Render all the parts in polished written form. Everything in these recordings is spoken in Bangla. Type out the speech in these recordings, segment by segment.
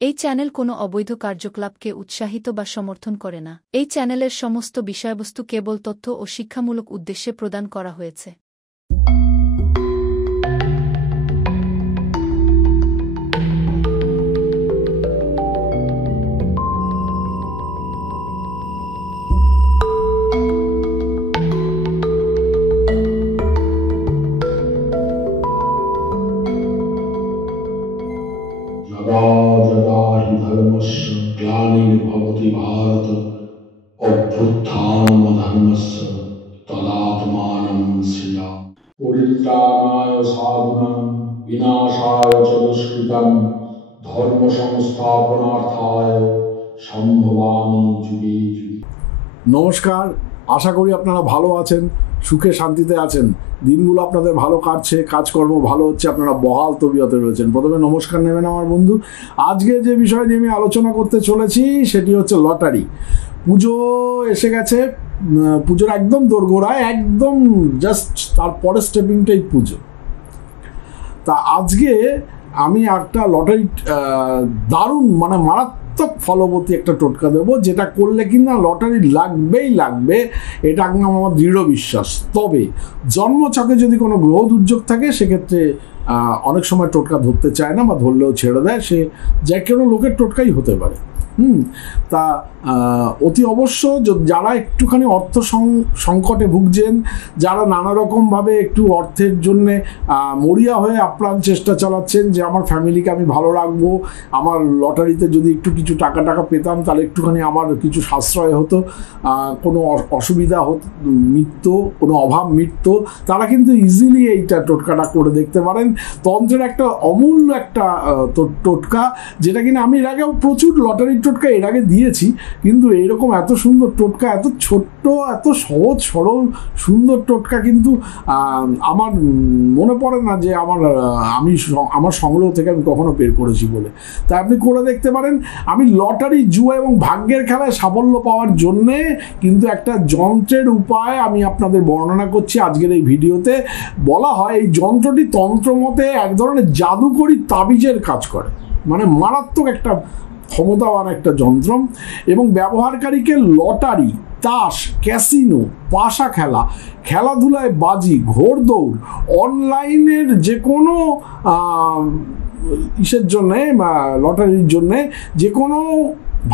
এই চ্যানেল কোনো অবৈধ কার্যকলাপকে উৎসাহিত বা সমর্থন করে না। এই চ্যানেলের সমস্ত বিষয়বস্তু কেবল তথ্য ও শিক্ষামূলক উদ্দেশ্যে প্রদান করা হয়েছে। यदा यदा हि धर्मस्य ग्लानिर्भवति भारत अभ्युत्थानमधर्मस्य तदात्मानं सृजामि। परित्राणाय साधूनां विनाशाय च दुष्कृतां धर्म संस्थापनार्थाय সম্ভবামি যুগে যুগে। নমস্কার, আশা করি আপনারা ভালো আছেন, সুখে শান্তিতে আছেন, দিনগুলো আপনাদের ভালো কাটছে, কাজকর্ম ভালো হচ্ছে, আপনারা বহাল তবিয়তে রয়েছেন। প্রথমে নমস্কার নেবেন আমার বন্ধু। আজকে যে বিষয় নিয়ে আমি আলোচনা করতে চলেছি সেটি হচ্ছে লটারি। পুজো এসে গেছে, পুজোর একদম দোরগোড়ায়, একদম জাস্ট তারপরে স্টেপিংটাই পুজো। তা আজকে আমি একটা লটারি দারুণ মারাত্মক ফলবতী একটা টোটকা দেবো, যেটা করলে কিনা লটারি লাগবেই লাগবে, এটা একদম আমার দৃঢ় বিশ্বাস। তবে জন্মছকে যদি কোনো গ্রহ দুর্যোগ থাকে সেক্ষেত্রে অনেক সময় টোটকা ধরতে চায় না, বা ধরলেও ছেড়ে দেয়, সে যে কোনো লোকের টোটকাই হতে পারে। তা অতি অবশ্য যারা একটুখানি অর্থ সংকটে ভুগছেন, যারা নানা রকমভাবে একটু অর্থের জন্যে মরিয়া হয়ে আপ্রাণ চেষ্টা চালাচ্ছেন যে আমার ফ্যামিলিকে আমি ভালো রাখবো, আমার লটারিতে যদি একটু কিছু টাকা পেতাম তাহলে একটুখানি আমার কিছু সাশ্রয় হতো, কোনো অসুবিধা মিটতো, কোনো অভাব মিটতো, তারা কিন্তু ইজিলি এইটা টোটকাটা করে দেখতে পারেন। তন্ত্রের একটা অমূল্য একটা টোটকা, যেটা কিনা আমি এর আগেও প্রচুর লটারির টোটকা এর আগে দিয়েছি, কিন্তু এইরকম এত সুন্দর টোটকা, এত ছোট্ট, এত সহজ সরল সুন্দর টোটকা কিন্তু আমার মনে পড়ে না যে আমার সংগ্রহ থেকে আমি কখনো বের করেছি বলে। তাই আপনি করে দেখতে পারেন। আমি লটারি, জুয়া এবং ভাগ্যের খেলায় সাফল্য পাওয়ার জন্যে কিন্তু একটা যন্ত্রের উপায় আমি আপনাদের বর্ণনা করছি আজকের এই ভিডিওতে। বলা হয় এই যন্ত্রটি তন্ত্রমতে এক ধরনের জাদুকরি তাবিজের কাজ করে, মানে মারাত্মক একটা ক্ষমতাবান একটা যন্ত্র, এবং ব্যবহারকারীকে লটারি, তাস, ক্যাসিনো, পাশা খেলা, খেলাধুলায় বাজি, ঘোড়দৌড়, অনলাইনের যে কোনো ইসের জন্যে, লটারির জন্যে, যে কোনো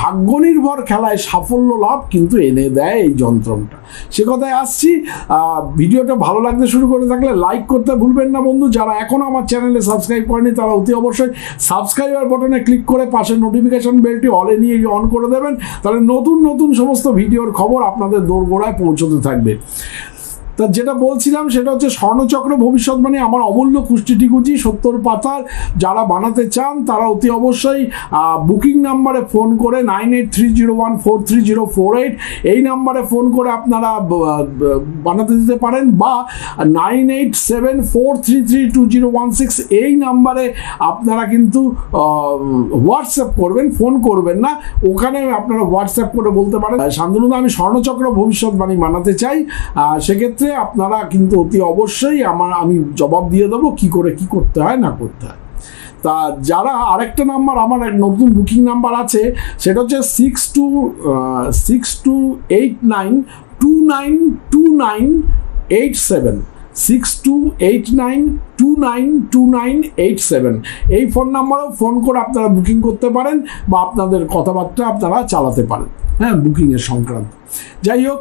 ভাগ্য নির্ভর খেলায় সাফল্য লাভ কিন্তু এনে দেয় এই যন্ত্রটা। সে কথায় আসছি। ভিডিওটা ভালো লাগতে শুরু করে থাকলে লাইক করতে ভুলবেন না বন্ধু। যারা এখনও আমার চ্যানেলে সাবস্ক্রাইব করেনি তারা অতি অবশ্যই সাবস্ক্রাইবার বাটনে ক্লিক করে পাশের নোটিফিকেশন বেলটি অলে নিয়ে অন করে দেবেন, তাহলে নতুন নতুন সমস্ত ভিডিওর খবর আপনাদের দোরগোড়ায় পৌঁছতে থাকবে। তা যেটা বলছিলাম সেটা হচ্ছে স্বর্ণচক্র ভবিষ্যৎবাণী, আমার অমূল্য কুষ্টি টিকুজি 70 পাতার। যারা বানাতে চান তারা অতি অবশ্যই বুকিং নাম্বারে ফোন করে 9830143048 এই নাম্বারে ফোন করে আপনারা বানাতে দিতে পারেন, বা 9874332016 এই নাম্বারে আপনারা কিন্তু হোয়াটসঅ্যাপ করবেন, ফোন করবেন না, ওখানে আপনারা হোয়াটসঅ্যাপ করে বলতে পারেন শান্তনুদা আমি স্বর্ণচক্র ভবিষ্যৎবাণী বানাতে চাই। সেক্ষেত্রে আপনারা কিন্তু অতি অবশ্যই আমি জবাব দিয়ে দেবো কি করে কি করতে হয় না করতে হয়। তা যারা আরেকটা নাম্বার, আমার এক নতুন বুকিং নাম্বার আছে, সেটা হচ্ছে 6289292987 6289292987 এই ফোন নাম্বারেও ফোন করে আপনারা বুকিং করতে পারেন, বা আপনাদের কথাবার্তা আপনারা চালাতে পারেন, হ্যাঁ, বুকিংয়ের সংক্রান্ত। যাই হোক,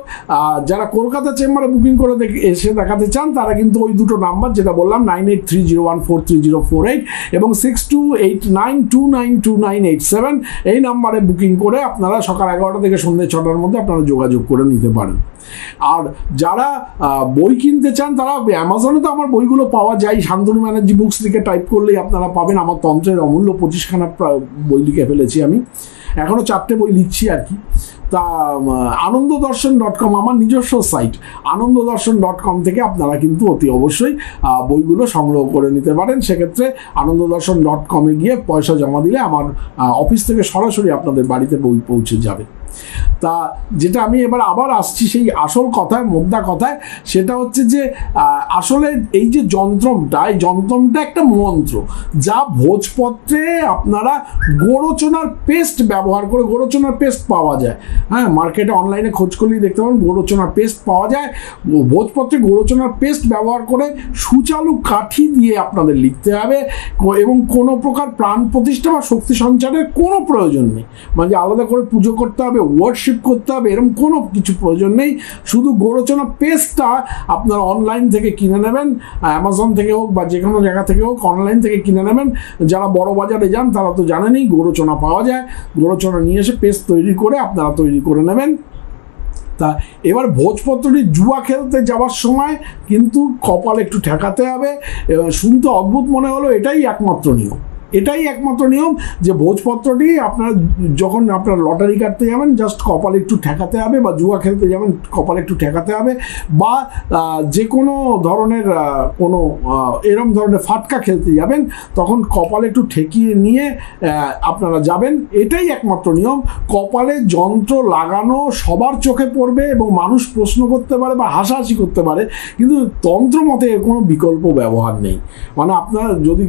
যারা কলকাতা চেম্বারে বুকিং করে এসে দেখাতে চান তারা কিন্তু ওই দুটো নাম্বার যেটা বললাম 9830143048 এবং 6289292987 এই নাম্বারে বুকিং করে আপনারা সকাল 11টা থেকে সন্ধ্যে 6টার মধ্যে আপনারা যোগাযোগ করে নিতে পারেন। আর যারা বই কিনতে চান তারা অ্যামাজনে তো আমার বইগুলো পাওয়া যায়, শান্তনু ব্যানার্জি বুকস লিখে টাইপ করলেই আপনারা পাবেন। আমার তন্ত্রের অমূল্য 25খানা বই লিখে ফেলেছি, আমি এখনও 4টে বই লিখছি আর কি। তা আনন্দদর্শন.com আমার নিজস্ব সাইট, আনন্দদর্শন.com থেকে আপনারা কিন্তু অতি অবশ্যই বইগুলো সংগ্রহ করে নিতে পারেন। সেক্ষেত্রে আনন্দদর্শন.com-এ গিয়ে পয়সা জমা দিলে আমার অফিস থেকে সরাসরি আপনাদের বাড়িতে বই পৌঁছে যাবে। তা যেটা আমি এবার আবার আসছি সেই আসল কথায়, মোদ্দা কথায়, সেটা হচ্ছে যে আসলে এই যে যন্ত্রমটা, এই যন্ত্রমটা একটা মন্ত্র, যা ভোজপত্রে আপনারা গোরচনার পেস্ট ব্যবহার করে, গোরচনার পেস্ট পাওয়া যায়, হ্যাঁ, মার্কেটে অনলাইনে খোঁজ করলেই দেখতে পাবেন গোরচনার পেস্ট পাওয়া যায়। ভোজপত্রে গোরচনার পেস্ট ব্যবহার করে সুচালু কাঠি দিয়ে আপনাদের লিখতে হবে এবং কোনো প্রকার প্রাণ প্রতিষ্ঠা বা শক্তি সঞ্চারের কোনো প্রয়োজন নেই, মানে আলাদা করে পুজো করতে হবে, ওয়ার্কশিপ করতে হবে, এরকম কোনো কিছু প্রয়োজন নেই। শুধু গোরচনা পেস্টটা আপনারা অনলাইন থেকে কিনে নেবেন, অ্যামাজন থেকে হোক বা যে কোনো জায়গা থেকে হোক অনলাইন থেকে কিনে নেবেন। যারা বড় বাজারে যান তারা তো জানেনই গোরচনা পাওয়া যায়, গোরচনা নিয়ে এসে পেস্ট তৈরি করে আপনারা তৈরি করে নেবেন। তা এবার ভোজপত্রটি জুয়া খেলতে যাওয়ার সময় কিন্তু কপাল একটু ঠেকাতে হবে। শুনতে অদ্ভুত মনে হলো, এটাই একমাত্র নিয়ম, এটাই একমাত্র নিয়ম যে ভোজপত্রটি আপনারা যখন আপনারা লটারি কাটতে যাবেন জাস্ট কপাল একটু ঠেকাতে হবে, বা জুয়া খেলতে যাবেন কপাল একটু ঠেকাতে হবে, বা যে কোনো ধরনের কোনো এরম ধরনের ফাটকা খেলতে যাবেন তখন কপাল একটু ঠেকিয়ে নিয়ে আপনারা যাবেন। এটাই একমাত্র নিয়ম। কপালে যন্ত্র লাগানো সবার চোখে পড়বে এবং মানুষ প্রশ্ন করতে পারে বা হাসাহাসি করতে পারে, কিন্তু তন্ত্র মতে এর কোনো বিকল্প ব্যবহার নেই। মানে আপনারা যদি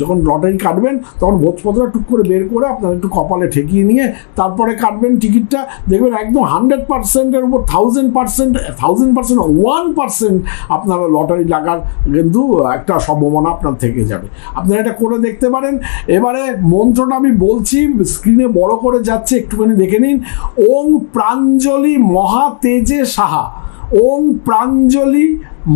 যখন লটারি কাটবেন তখন ভোজপত্র টুক করে বের করে আপনারা একটু কপালে ঠেকিয়ে নিয়ে তারপরে কাটবেন টিকিটটা, দেখবেন একদম 100%-এর উপর 1000%, 1% আপনারা লটারি লাগার কিন্তু একটা সম্ভাবনা আপনার থেকে যাবে। আপনারা এটা করে দেখতে পারেন। এবারে মন্ত্রটা আমি বলছি, স্ক্রিনে বড় করে যাচ্ছে, একটুখানি দেখে নিন। ওং প্রাঞ্জলি মহাতেজে সাহা, ওং প্রাঞ্জলি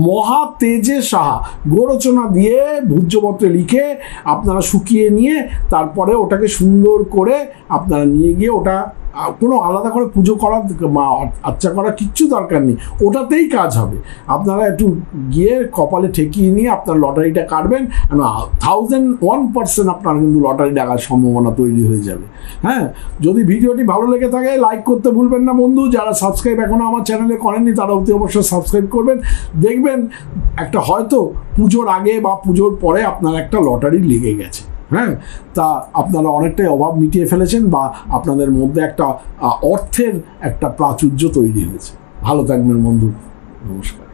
মহাতেজে সাহা, গোরচনা দিয়ে ভূজ্যপত্রে লিখে আপনারা শুকিয়ে নিয়ে তারপরে ওটাকে সুন্দর করে আপনারা নিয়ে গিয়ে ওটা কোনো আলাদা করে পুজো করা আচ্ছা করা কিচ্ছু দরকার নেই, ওটাতেই কাজ হবে। আপনারা একটু গিয়ে কপালে ঠেকিয়ে নিয়ে আপনার লটারিটা কাটবেন, 1001% আপনার কিন্তু লটারি লাগার সম্ভাবনা তৈরি হয়ে যাবে। হ্যাঁ, যদি ভিডিওটি ভালো লেগে থাকে লাইক করতে ভুলবেন না বন্ধু। যারা সাবস্ক্রাইব এখনও আমার চ্যানেলে করেননি তারা অতি অবশ্যই সাবস্ক্রাইব করবেন। দেখবেন একটা হয়তো পুজোর আগে বা পুজোর পরে আপনার একটা লটারি লেগে গেছে। হ্যাঁ, তা আপনারা অনেকটাই অভাব মিটিয়ে ফেলেছেন বা আপনাদের মধ্যে একটা অর্থের একটা প্রাচুর্য তৈরি হয়েছে। ভালো থাকবেন বন্ধু, নমস্কার।